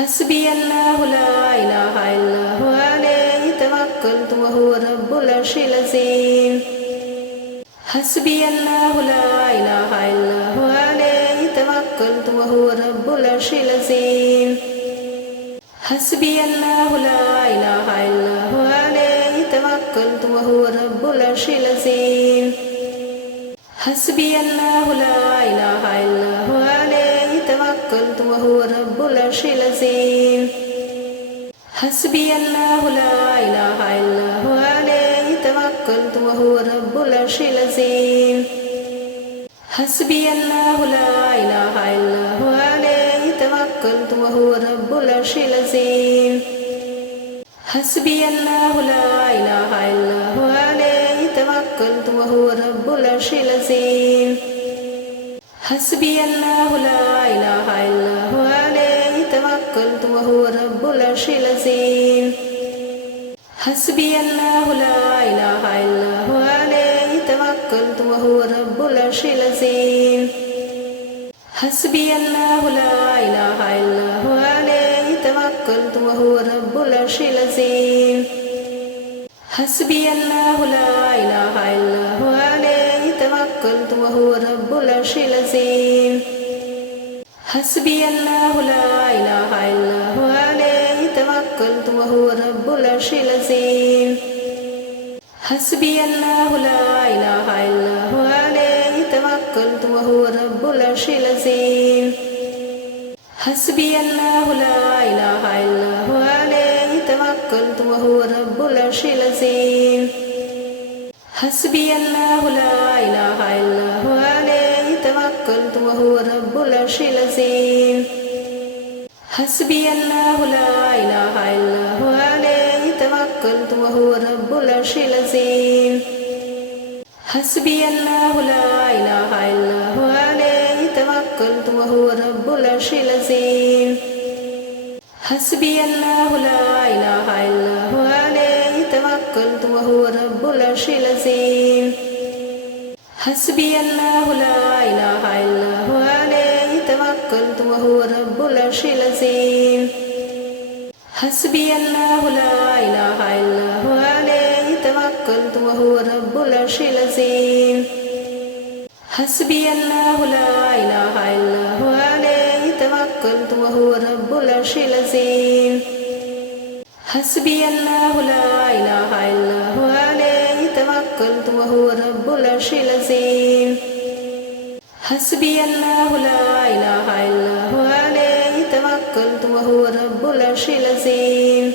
حسبي الله لا إله إلا هو عليه توكلت وهو رب العرش العظيم حسبي الله لا إله إلا هو عليه توكلت وهو رب العرش العظيم حسبي الله لا إله إلا هو عليه توكلت وهو رب العرش العظيم حسبي الله لا إله إلا هو عليه توكلت وهو رب العرش العظيم حسبي الله لا إله إلا هو عليه توكلت وهو رب العرش العظيم حسبي الله لا إله إلا هو عليه توكلت وهو رب العرش العظيم حسبي الله لا إله إلا هو عليه توكلت وهو رب العرش العظيم حسبي الله لا إله إلا هو عليه توكلت وهو رب العرش العظيم حسبي الله لا إله إلا هو عليه توكلت وهو رب العرش العظيم حسبي الله لا إله إلا هو عليه توكلت وهو رب العرش العظيم حسبي الله لا إله إلا هو عليه توكلت وهو رب العرش العظيم حسبي الله لا إله إلا هو عليه توكلت وهو رب العرش العظيم حسبي الله لا إله إلا هو عليه توكلت وهو رب العرش العظيم حسبي الله لا إله إلا هو عليه توكلت وهو رب العرش العظيم حسبي الله لا إله إلا هو عليه توكلت وهو رب العرش العظيم حسبي الله لا إله إلا هو عليه توكلت وهو رب العرش العظيم حسبي الله لا إله إلا هو عليه توكلت وهو رب العرش العظيم حسبي الله لا إله إلا هو عليه توكلت وهو رب العرش العظيم حسبي الله لا إله إلا هو عليه توكلت وهو رب العرش العظيم حسبي الله لا إله إلا هو عليه توكلت وهو رب العرش العظيم حسبي الله لا إله إلا هو عليه توكلت وهو رب العرش العظيم حسبي الله لا إله إلا هو عليه توكلت وهو رب العرش العظيم حسبي الله لا إله إلا هو عليه توكلت وهو رب العرش العظيم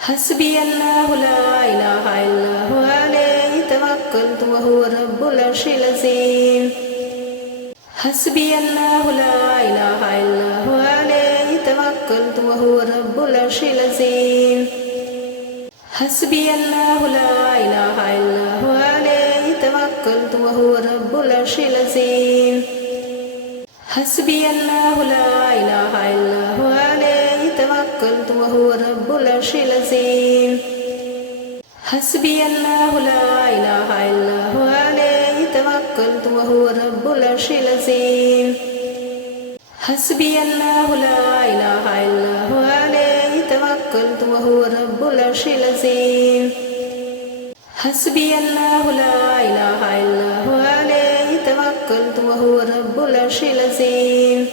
حسبي الله لا إله إلا هو عليه توكلت وهو رب العرش العظيم حسبي الله لا إله إلا هو عليه توكلت وهو رب العرش العظيم حسبي الله لا إله إلا هو عليه توكلت وهو رب العرش العظيم حسبي الله لا إله إلا هو عليه توكلت وهو رب العرش العظيم حسبي الله لا إله إلا هو عليه توكلت وهو رب العرش العظيم حسبي الله لا إله إلا هو عليه توكلت وهو رب العرش العظيم حسبي الله لا إله إلا هو عليه توكلت وهو رب العرش العظيم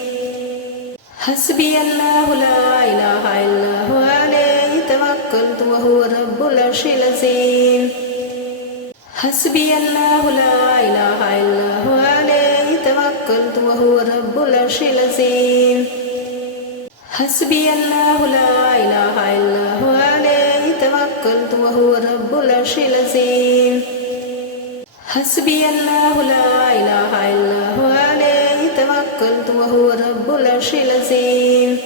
حسبي الله لا إله إلا هو عليه توكلت وهو رب العرش العظيم حسبي الله لا إله إلا هو عليه توكلت وهو رب العرش العظيم حسبي الله لا إله إلا هو عليه توكلت وهو رب العرش العظيم حسبي الله لا إله إلا هو عليه توكلت وهو رب العرش العظيم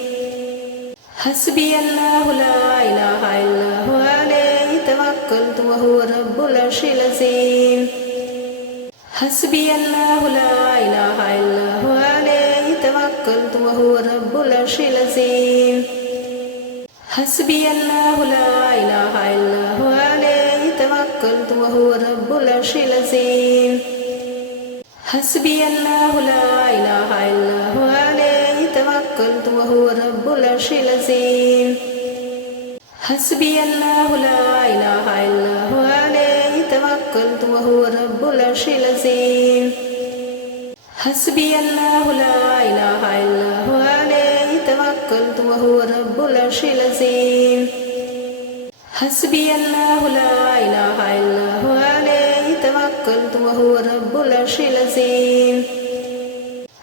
حسبي الله لا إله إلا هو عليه توكلت وهو رب العرش العظيم حسبي الله لا إله إلا هو عليه توكلت وهو رب العرش العظيم حسبي الله لا إله إلا هو عليه توكلت وهو رب العرش العظيم حسبي الله لا إله إلا هو عليه توكلت وهو رب العرش العرش العظيم حسبي الله لا إله إلا هو عليه توكلت وهو رب العرش العظيم حسبي الله لا إله إلا هو عليه توكلت وهو رب العرش العظيم حسبي الله لا إله إلا هو عليه توكلت وهو رب العرش العظيم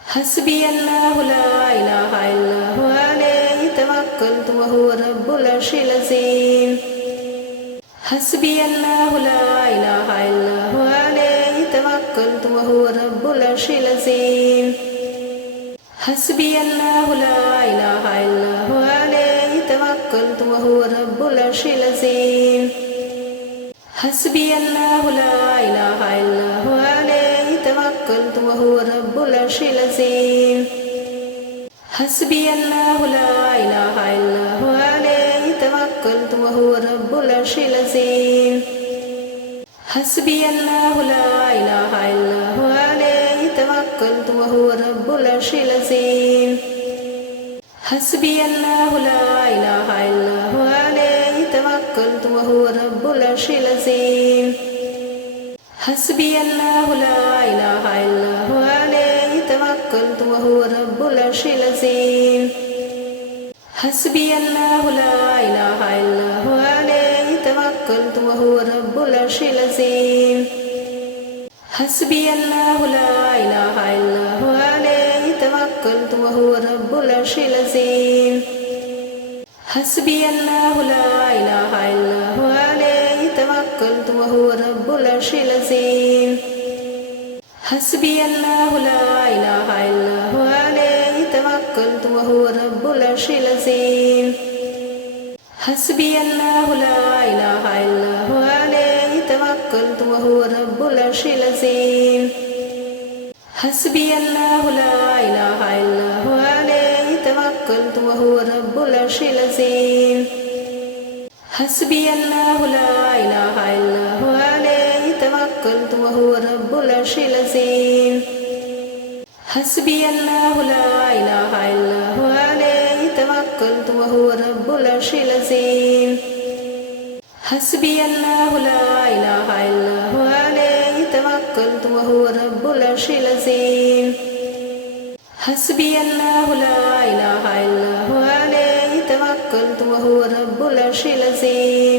حسبي الله لا إله إلا هو عليه توكلت وهو رب العرش العظيم حسبي الله لا إله إلا هو عليه توكلت وهو رب العرش العظيم حسبي الله لا إله إلا هو عليه توكلت وهو رب العرش العظيم حسبي الله لا إله إلا هو عليه توكلت وهو رب العرش العظيم حسبي الله لا إله إلا هو عليه توكلت وهو رب العرش العظيم حسبي الله لا إله إلا هو عليه توكلت وهو رب العرش العظيم حسبي الله لا إله إلا هو عليه توكلت وهو رب العرش العظيم حسبي الله لا إله إلا هو عليه توكلت وهو رب العرش العظيم حسبي الله لا إله إلا هو عليه توكلت وهو رب العرش العظيم حسبي الله لا إله إلا هو عليه توكلت وهو رب العرش العظيم حسبي الله لا إله إلا هو عليه توكلت وهو رب العرش العظيم حسبي الله لا إله إلا هو عليه توكلت وهو رب العرش العظيم حسبي الله لا إله إلا هو عليه توكلت وهو رب العرش العظيم حسبي الله لا إله إلا هو عليه توكلت وهو رب العرش العظيم حسبي الله لا إله إلا هو عليه توكلت وهو رب العرش العظيم حسبي الله لا إله إلا هو عليه توكلت وهو رب العرش العظيم حسبي الله لا إله إلا هو عليه توكلت وهو رب العرش العظيم حسبي الله لا إله إلا هو عليه توكلت وهو رب العرش العظيم حسبي الله لا إله إلا هو عليه توكلت وهو رب العرش العظيم حسبي الله لا إله إلا هو عليه توكلت وهو رب العرش العظيم حسبي الله لا إله إلا هو عليه توكلت وهو رب العرش العظيم حسبي الله لا إله إلا هو عليه توكلت وهو رب العرش العظيم حسبي الله لا إله إلا هو عليه توكلت وهو رب العرش العظيم حسبي الله لا إله إلا هو عليه توكلت وهو رب العرش العظيم حسبي الله لا إله إلا هو عليه توكلت وهو رب العرش العظيم